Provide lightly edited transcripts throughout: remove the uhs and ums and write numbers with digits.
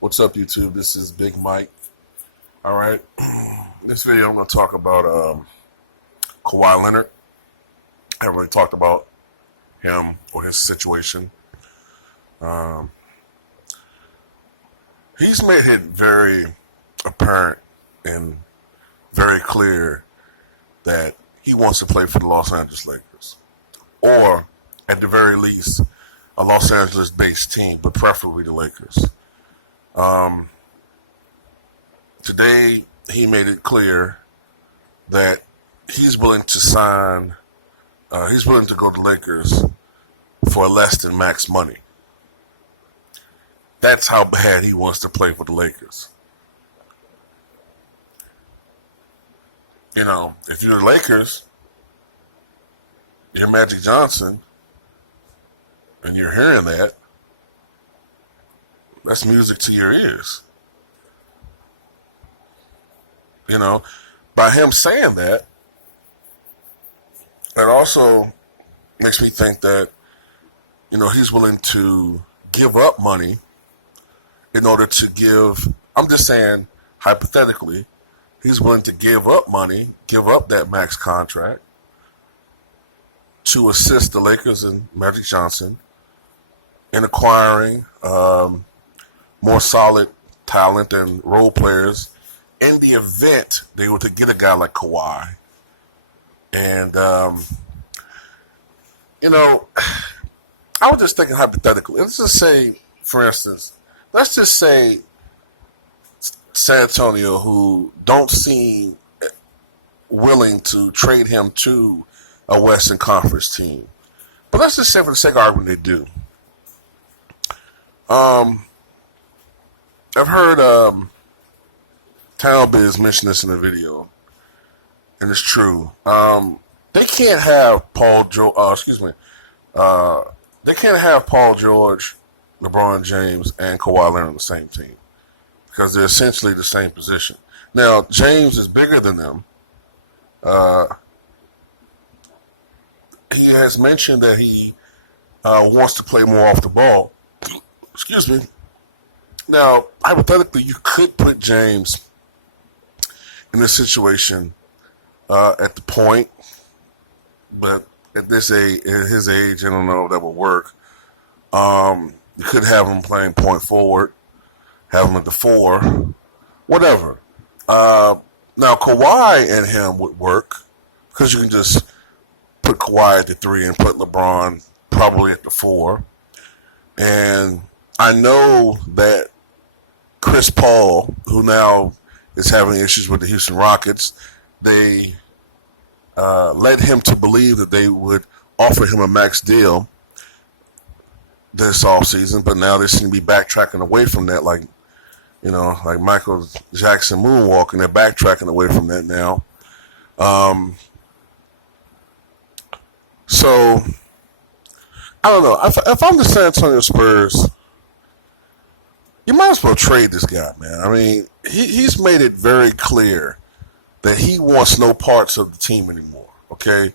What's up, YouTube? This is Big Mike. All right. In this video, I'm going to talk about Kawhi Leonard. I haven't really talked about him or his situation. Um, he's made it very apparent and very clear that he wants to play for the Los Angeles Lakers, or at the very least, a Los Angeles-based team, but preferably the Lakers. Today, he made it clear that he's willing to sign, he's willing to go to Lakers for less than max money. That's how bad he wants to play for the Lakers. You know, if you're the Lakers, you're Magic Johnson, and you're hearing that, that's music to your ears. You know, by him saying that, it also makes me think that, you know, he's willing to give up money in order to give, I'm just saying, hypothetically, he's willing to give up money, give up that max contract to assist the Lakers and Magic Johnson in acquiring more solid talent and role players in the event they were to get a guy like Kawhi. And, you know, I was just thinking hypothetically. Let's just say, for instance, let's just say San Antonio, who don't seem willing to trade him to a Western Conference team. But let's just say, for the sake of argument, they do. I've heard Town Biz mention this in a video, and it's true. They can't have Paul George. They can't have Paul George, LeBron James, and Kawhi Leonard on the same team because they're essentially the same position. Now, James is bigger than them. He has mentioned that he wants to play more off the ball. Excuse me. Now, hypothetically, you could put James in this situation at the point, but at this age, at his age, I don't know if that would work. You could have him playing point forward, have him at the 4, whatever. Now, Kawhi and him would work because you can just put Kawhi at the 3 and put LeBron probably at the 4. And I know that Chris Paul, who now is having issues with the Houston Rockets, they led him to believe that they would offer him a max deal this offseason, but now they seem to be backtracking away from that, like, you know, like Michael Jackson moonwalking. They're backtracking away from that now. So, I don't know. If I'm the San Antonio Spurs, you might as well trade this guy, man. I mean, he's made it very clear that he wants no parts of the team anymore, okay?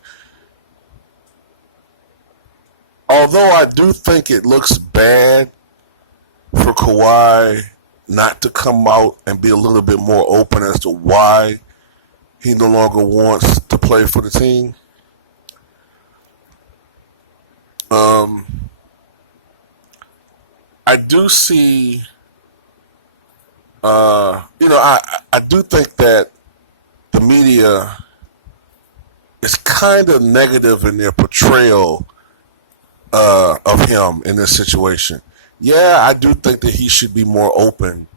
Although I do think it looks bad for Kawhi not to come out and be a little bit more open as to why he no longer wants to play for the team. I do see, you know, I do think that the media is kind of negative in their portrayal of him in this situation. Yeah, I do think that he should be more open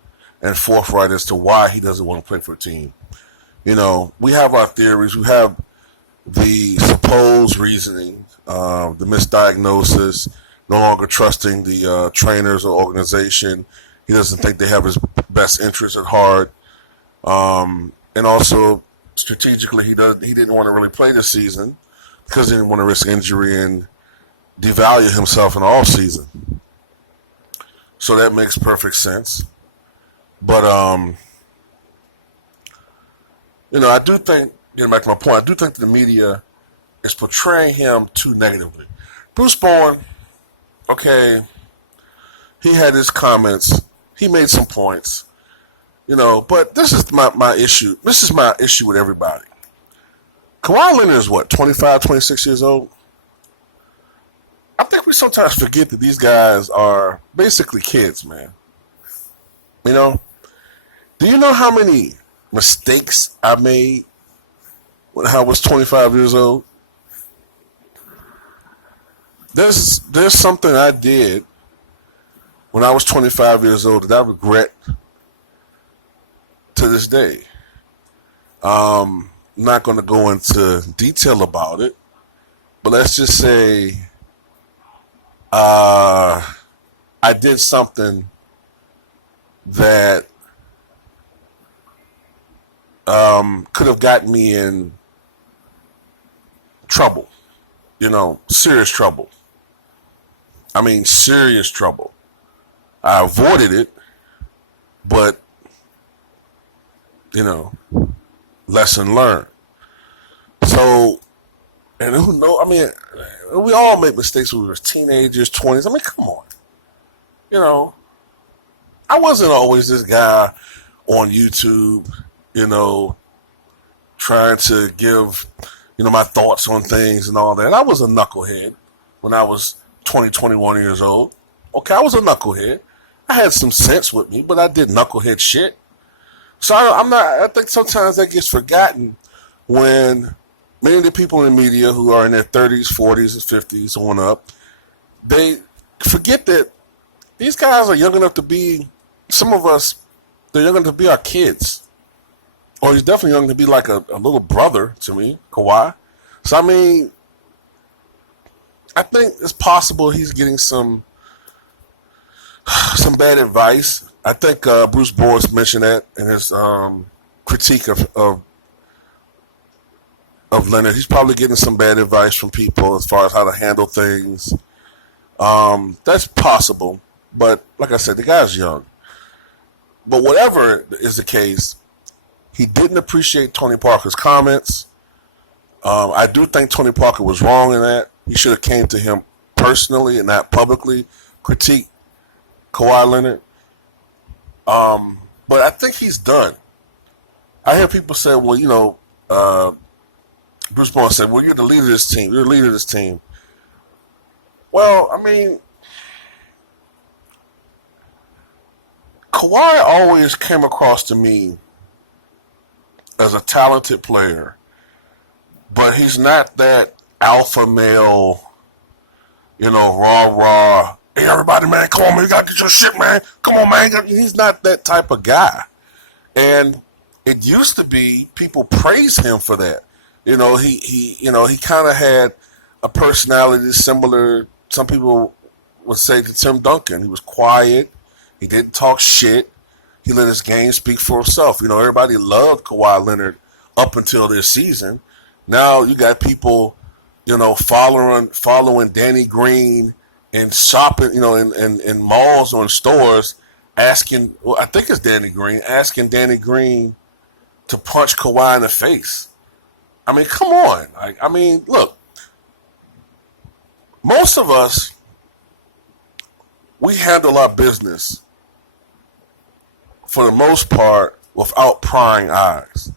and forthright as to why he doesn't want to play for a team. You know, we have our theories. We have the supposed reasoning, the misdiagnosis, no longer trusting the trainers or organization. He doesn't think they have his best interests at heart. And also, strategically, he didn't want to really play this season because he didn't want to risk injury and devalue himself in the off season. So that makes perfect sense. But, you know, I do think, getting back to my point, I do think the media is portraying him too negatively. Bruce Bowen, okay, he had his comments He made some points, but this is my issue. This is my issue with everybody. Kawhi Leonard is what, 25, 26 years old? I think we sometimes forget that these guys are basically kids, man. Do you know how many mistakes I made when I was 25 years old? There's something I did when I was 25 years old that I regret to this day. I'm not going to go into detail about it, but let's just say I did something that could have gotten me in trouble, serious trouble. I mean, serious trouble. I avoided it, but, lesson learned. So, and who knows, I mean, we all make mistakes when we were teenagers, 20s. I mean, come on. I wasn't always this guy on YouTube, trying to give, my thoughts on things and all that. I was a knucklehead when I was 20, 21 years old. Okay, I was a knucklehead. I had some sense with me, but I did knucklehead shit. So I think sometimes that gets forgotten when many of the people in the media who are in their 30s, 40s, and 50s on up, they forget that these guys are young enough to be, some of us, they're young enough to be our kids. Or he's definitely young to be like a little brother to me, Kawhi. So, I mean, I think it's possible he's getting some bad advice. I think Bruce Boris mentioned that in his critique of Leonard. He's probably getting some bad advice from people as far as how to handle things. That's possible. But like I said, the guy's young. But whatever is the case, he didn't appreciate Tony Parker's comments. I do think Tony Parker was wrong in that. He should have came to him personally and not publicly critique Kawhi Leonard. But I think he's done. I hear people say, well, Bruce Bowen said, well, you're the leader of this team. You're the leader of this team. Well, I mean, Kawhi always came across to me as a talented player, but he's not that alpha male, rah. Hey, everybody, man, come on, man, you gotta get your shit, man. Come on, man. He's not that type of guy. And it used to be people praise him for that. He kind of had a personality similar, some people would say, to Tim Duncan. He was quiet. He didn't talk shit. He let his game speak for himself. Everybody loved Kawhi Leonard up until this season. Now you got people, following Danny Green and shopping, in malls or in stores, asking, well, I think it's Danny Green, asking Danny Green to punch Kawhi in the face. I mean, come on. Look, most of us, we handle our business for the most part without prying eyes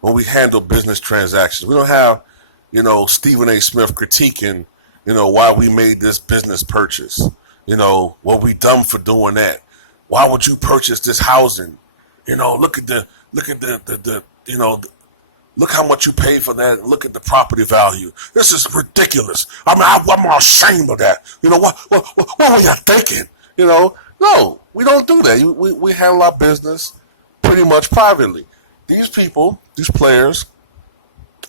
when we handle business transactions. We don't have, Stephen A. Smith critiquing, why we made this business purchase. What we dumb for doing that. Why would you purchase this housing? Look how much you paid for that. Look at the property value. This is ridiculous. I'm ashamed of that. What were you thinking? No, we don't do that. We handle our business pretty much privately. These people, these players,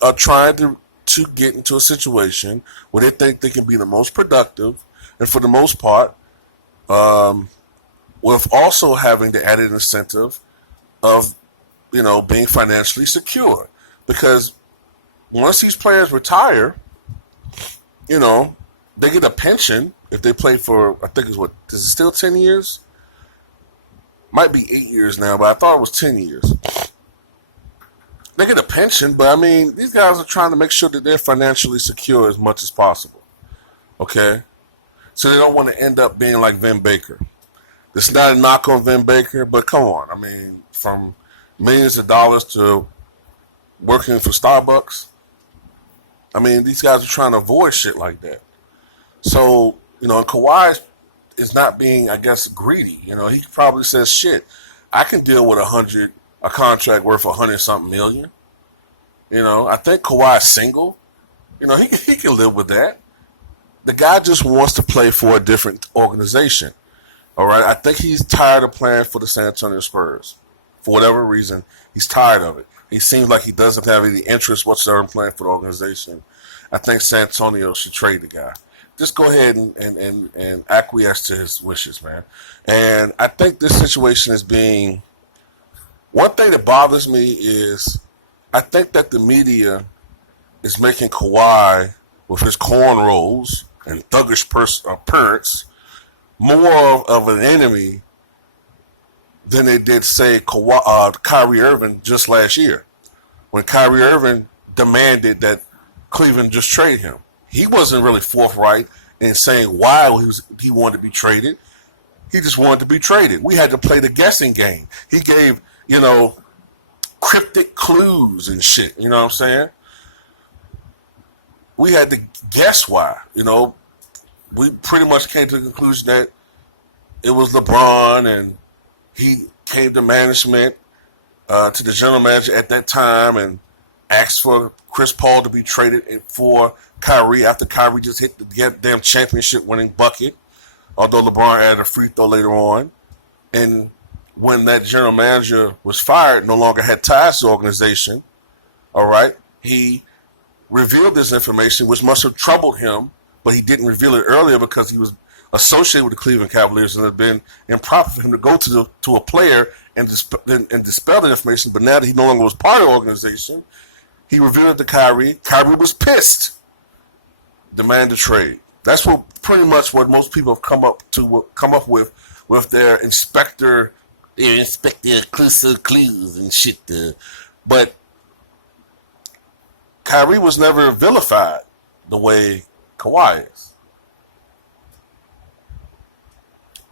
are trying to get into a situation where they think they can be the most productive, and for the most part, with also having the added incentive of, being financially secure. Because once these players retire, they get a pension if they play for, I think is it still 10 years? Might be 8 years now, but I thought it was 10 years. They get a pension, but these guys are trying to make sure that they're financially secure as much as possible. Okay? So they don't want to end up being like Vin Baker. It's not a knock on Vin Baker, but come on. I mean, from millions of dollars to working for Starbucks, I mean, these guys are trying to avoid shit like that. So, and Kawhi is not being, I guess, greedy. He probably says, shit, I can deal with a contract worth 100-something million. I think Kawhi's single. He can live with that. The guy just wants to play for a different organization. All right, I think he's tired of playing for the San Antonio Spurs. For whatever reason, he's tired of it. He seems like he doesn't have any interest whatsoever in playing for the organization. I think San Antonio should trade the guy. Just go ahead and acquiesce to his wishes, man. And I think this situation is being... One thing that bothers me is I think that the media is making Kawhi, with his cornrows and thuggish appearance, more of an enemy than they did, say, Kyrie Irving just last year, when Kyrie Irving demanded that Cleveland just trade him. He wasn't really forthright in saying why he wanted to be traded. He just wanted to be traded. We had to play the guessing game. He gave, cryptic clues and shit. You know what I'm saying? We had to guess why. We pretty much came to the conclusion that it was LeBron, and he came to management, to the general manager at that time, and asked for Chris Paul to be traded for Kyrie after Kyrie just hit the damn championship-winning bucket, although LeBron added a free throw later on. And when that general manager was fired, no longer had ties to the organization, all right, he revealed this information, which must have troubled him, but he didn't reveal it earlier because he was associated with the Cleveland Cavaliers, and it had been improper for him to go to a player and dispel the information. But now that he no longer was part of the organization, he revealed it to Kyrie. Kyrie was pissed, demanded a trade. That's pretty much what most people have come up with their inspector clues and shit. But Kyrie was never vilified the way Kawhi is.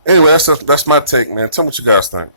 Anyway, that's my take, man. Tell me what you guys think.